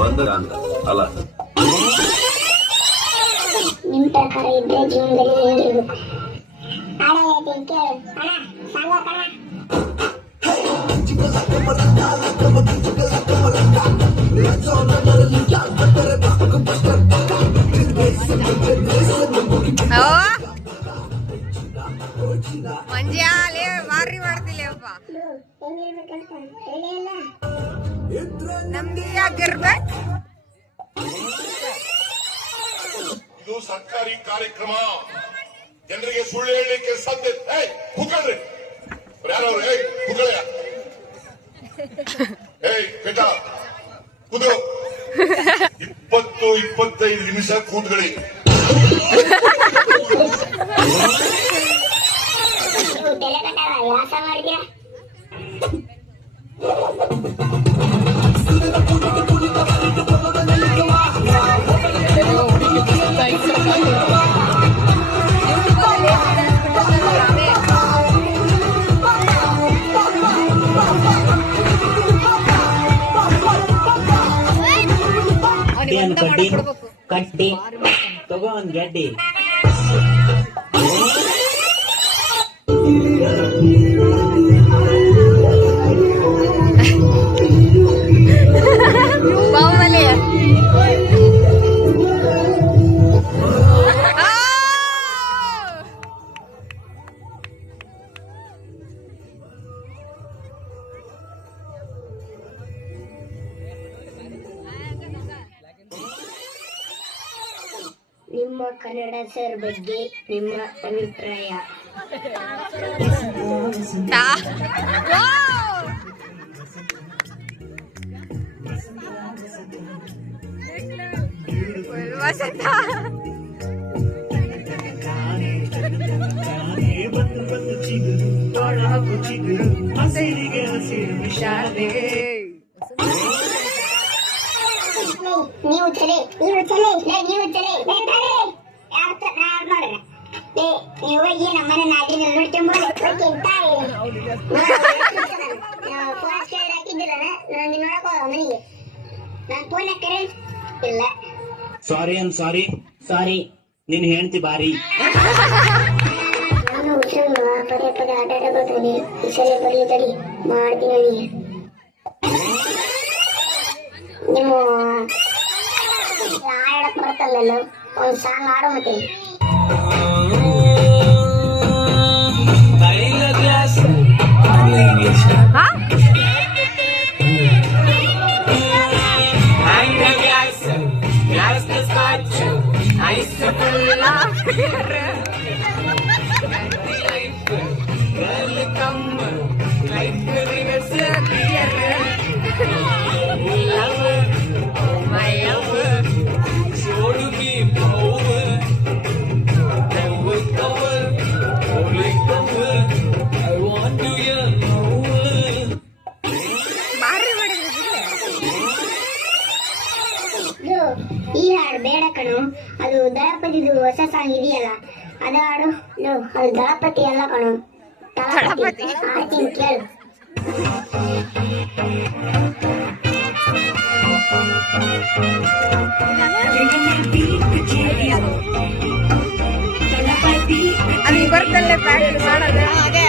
ಬಂದದ ಅಂತ ಅಲ್ಲ. ನಿಮ್ ಪ್ರಕಾರ ಇದ್ರೆ ಜೀವನದಲ್ಲಿ ಹೆಂಗಿರ್ಬೇಕು? ಮಂಜ್ಯಾಲೆ ಮಾರಿ ಮಾಡ್ತಿಲ್ಲಪ್ಪ. ನಮ್ಗೆ ಯಾಕಿರ್ಬೇಕು? ಇದು ಸರ್ಕಾರಿ ಕಾರ್ಯಕ್ರಮ. ಜನರಿಗೆ ಸುಳ್ಳು ಹೇಳಲಿಕ್ಕೆ ಸಾಧ್ಯ. ಕೂಕಳ್ರಿ ಯಾರವ್ರು? ಕೂಕಳೆಯ ಪೆಟ ಕೂದು 20-25 ನಿಮಿಷ ಕೂತ್ಕೊಳ್ಳಿ. ಕಟ್ಟಿ ತಗೋ ಒಂದ್ ಗಡ್ಡಿ. ನಿಮ್ಮ ಕನ್ನಡ ಸರ್ ಬಗ್ಗೆ ನಿಮ್ಮ ಅಭಿಪ್ರಾಯ? ನೀವು ಚಲೆ ನೀವು ಹೋಗಿ ನಮ್ಮನೆ ನಾಡಿನ ನೋಡ್ಕೊಂಬೋದು ಹಾಕಿದ್ದೀರ ನೋಡಕ್ ಮನೆಗೆ ನಾನು ಫೋನ್ ಹಾಕ್ತಾರೆ ಇಲ್ಲ. ಸಾರಿ ನಿನ್ ಹೆಂಡ್ತಿ ಬಾರಿ. ನಾನು ಹುಷಾರು ಪದೇ ಪದೇ ಆಟ ಆಡಬರ್ತೀನಿ. ಈ ಸರಿ ಬರ್ಲಿ ತಡಿ ಮಾಡ್ತೀನಿ. ನೀವು ಆಡಕ್ ಬರ್ತಲ್ಲ ಒಂದು ಸಾಂಗ್ ಆಡೋ ಮತ್ತೆ. ಈ ಹಾಡು ಬೇಡ ಕಣು, ಅದು ದಳಪತಿದು ಹೊಸ ಸಾಂಗ್ ಇದೆಯಲ್ಲ ಅದ ಹಾಡು. ಅದು ದಳಪತಿ ಅಲ್ಲ ಕಣು, ತಳಪತಿ. ಆಡ್ತೀನಿ ಕೇಳು. ಅದು ಬರ್ತಲ್ಲೇ ಪ್ಯಾಕ್ ಮಾಡೋದು ಹಾಗೆ.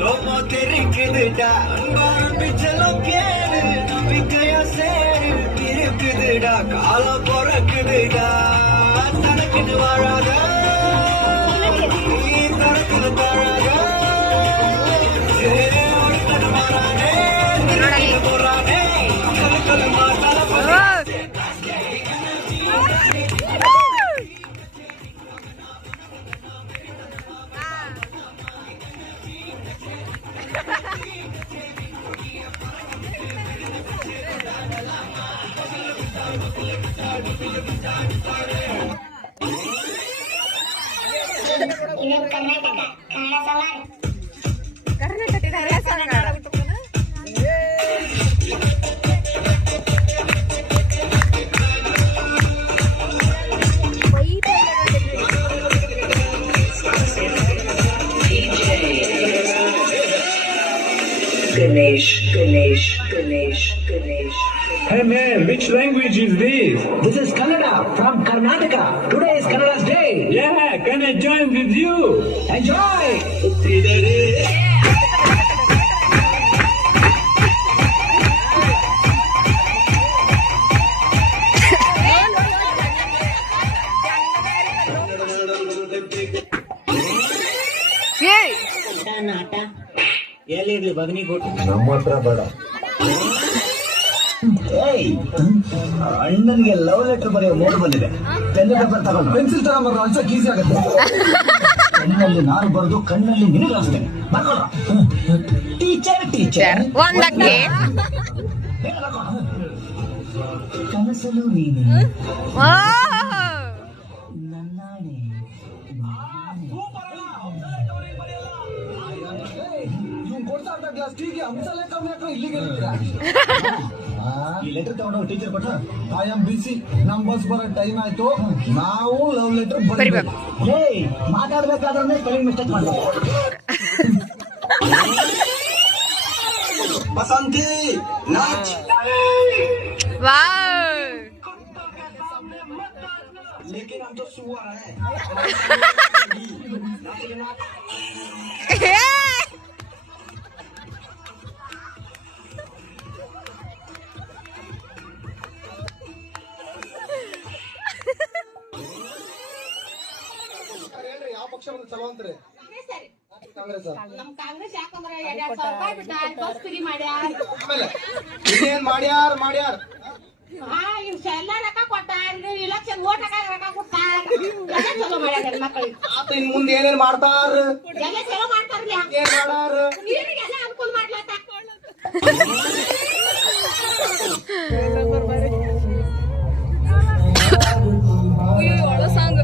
slow-mo தெரிக்குதுடா அன்பாரம்பிச்சலோ கேளு நம்பிக்கையா சேரு இருக்குதுடா காலம் பிறக்குதுடா தனக்குன்னு வாழாத நீ தனக்குன்னு வாழாத மாறானே போறானே தனக்குன்னு மாட்டால ಇದು ಕರ್ನಾಟಕ ಕನ್ನಡ ಸಾಂಗ್. ಕರ್ನಾಟಕದ song language is this? This is Kannada from Karnataka. Today is Kannada's day. Yeah, can I join with you? Enjoy. ಏಯ್ ಆಟ ಎಲ್ಲಿರ್ಲಿ ಬಗನಿ ಕೊಟ್ಟು ನಮ್ಮ ಹತ್ರ ಬೇಡ. ಏಯ್, ಅಣ್ಣನಿಗೆ ಲವ್ ಲೆಟರ್ ಬರೆಯೋ ಮೂಡ್ ಬಂದಿದೆ. ಪೆನ್ ಪೇಪರ್ ತಗೊಂಡು ಪೆನ್ಸಿಲ್ ತಗೊಂಡ್ಬರ್ದು ಅನ್ಸಕ್ ಈಸಿ ಆಗುತ್ತೆ. ಕಣ್ಣಲ್ಲಿ ನಾನು ಬರೆದು ಕಣ್ಣಲ್ಲಿ ನಿನಗೆ ಹಾಕ್ತೇನೆ. ಬರ್ಕೊಳ. ಟೀಚರ್ ಟೀಚರ್ ಒಂದಕ್ಕೆ ಕನಸಲು ನೀನೆ ಓ ನನ್ನಾಣೆ. ಈ ಲೆಟರ್ ತಗೊಂಡೋಗಿ ಟೀಚರ್ ಕೊಟ್ಟ. ಐ ಆಮ್ ಬಿಸಿ, ನಮ್ ಬಸ್ ಬರೋ ಟೈಮ್ ಆಯ್ತು, ನಾವು ಲವ್ ಲೆಟರ್ ಬರಿಬೇಕು. ಹೇ, ಮಾತಾಡ್ಬೇಕಾದ್ರೆ ಸ್ಪೆಲ್ಲಿಂಗ್ ಮಿಸ್ಟೇಕ್ ಮಾಡ್ಬೇಕು. बसंती नाच ವಾವ್ लेकिन हम तो सुअर हैं ಯಾವ ಪಕ್ಷ ಬಂದು ಚಲೋ ಅಂತಾರೆ? ಕಾಂಗ್ರೆಸ್. ನಮ್ ಕಾಂಗ್ರೆಸ್ ಯಾಕಂದ್ರೆ 2,000 ರೂಪಾಯಿ ಬಿಟ್ಟಾರ, ಬಸ್ ಫ್ರೀ ಮಾಡ್ಯಾರ. ಆಮೇಲೆ ಇನ್ನೇನ್ ಮಾಡ್ಯಾರ ಎಲ್ಲ ರೊಕ್ಕ ಕೊಟ್ಟಾರ, ಇಲೆಕ್ಷನ್ ವೋಟ್ ಹಾಕ ರೊಕ್ಕ ಕೊಟ್ಟಾರ. ಎಲ್ಲ ಚಲೋ ಮಾಡ್ಯಾರ ಹೆಣ್ಮಕ್ಳಿಗೆ. ಆತ ಇನ್ ಮುಂದೆ ಏನೇನ್ ಮಾಡ್ತಾರ? ಎಲ್ಲ ಚಲೋ ಮಾಡ್ತಾರ್ಲಿ. ಏನ್ ಮಾಡಾರ? ನೀರಿಗೆಲ್ಲ ಅನುಕೂಲ ಮಾಡ್ಲತ್ತ. ಸಾಂಗ್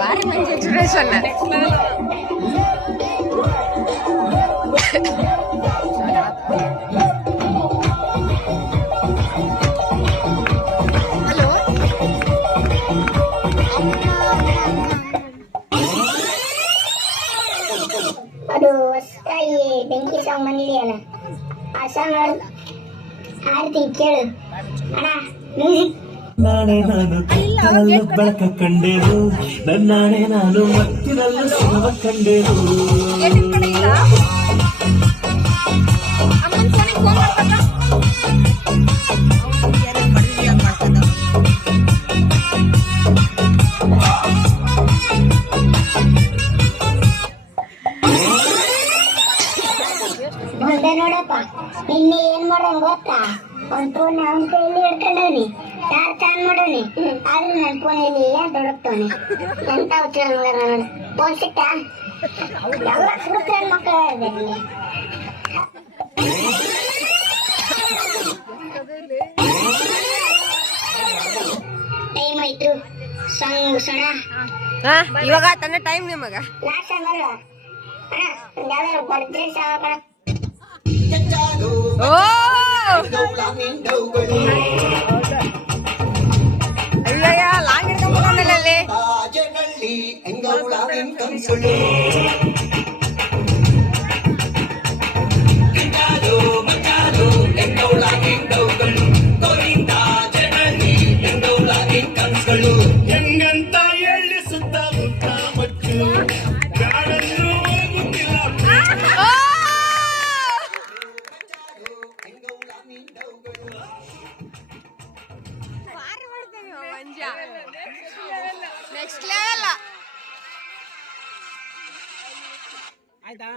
ಭಾರಿ ಮಂచి ಎಕ್ಸ್ಪ್ರೆಷನ್. ಹಲೋ ಅದು ಹೊಸದಾಗಿ ಬೆಂಕಿ ಸಾಂಗ್ ಬಂದಿದೆಯಲ್ಲ, ಆ ಸಾಂಗ್ ಹಾಡ್ತೀನಿ ಕೇಳು ಅಣ್ಣ. ಮ್ಯೂಸಿಕ್. ನಾನೇ ನಾನು ಕತ್ತಲಲ್ಲೂ ಬೆಳಕ ಕಂಡೆನು, ನನ್ನಾಣೆ ನಾನು ಮತ್ತಿರಲ್ಲೂ ಸುಲಭ ಕಂಡೆನು. ನಿಮ್ ಕಡೆ ಇಲ್ಲ ಅಮ್ಮನ್ ಫೋನಿಗೆ ಫೋನ್ ಮಾಡ್ಬೇಕ. ಮುಂದೆ ನೋಡಪ್ಪ, ನಿನ್ನೆ ಏನ್ ಮಾಡೋಣ ಗೊತ್ತಾ? ಒಂದ್ ಫೋನ್ ಅವನ ಕೈಯಲ್ಲಿ ಹಿಡ್ಕೊಂಡವ್ನಿ, ಚಾನ್ ಮಾಡೋನಿ, ಆದ್ರೂ ನನ್ನ ಫೋನಲ್ಲಿ ದೊಡಕ್ತವನಿ. ಎಂತ ಹುಚ್ಚ ನೋಡಿ ಫೋನ್ ಸಿಟ್ಟ ಎಲ್ಲ ಸುತ್ತ ಮಕ್ಕಳು ಇರ್ಬೇಕು. ಟೈಮ್ ಆಯ್ತು, ಸಾಂಗ್ ಮುಗಿಸೋಣ. ಇವಾಗ ತನ್ನ ಟೈಮ್ ನಿಮಗ. ಲಾಸ್ಟ್ ಸಾಂಗ್ ಅಲ್ವಾ ಅಣ್ಣ? ಒಂದ್ ಯಾವ್ದಾದ್ರು ಬರ್ತ್ಡೇ ಸಾಂಗ್ ಓ ಅಯ್ಯಯ್ಯ ಲಾಂಗ್ ಹಿಡ್ಕೊಂಡ್ಬಿಟ್ಟಲ್ಲಿ. ಹೆಂಗಂತ ಎಳ್ಳಿ ಸುತ್ತ ಮುತ್ತ ಮಚ್ಚು ಯಾರನ್ನೂ ಹೋಗುತ್ತಿಲ್ಲ. ನೆಕ್ಸ್ಟ್ ಲೆವೆಲ್ ಆಯ್ತಾ?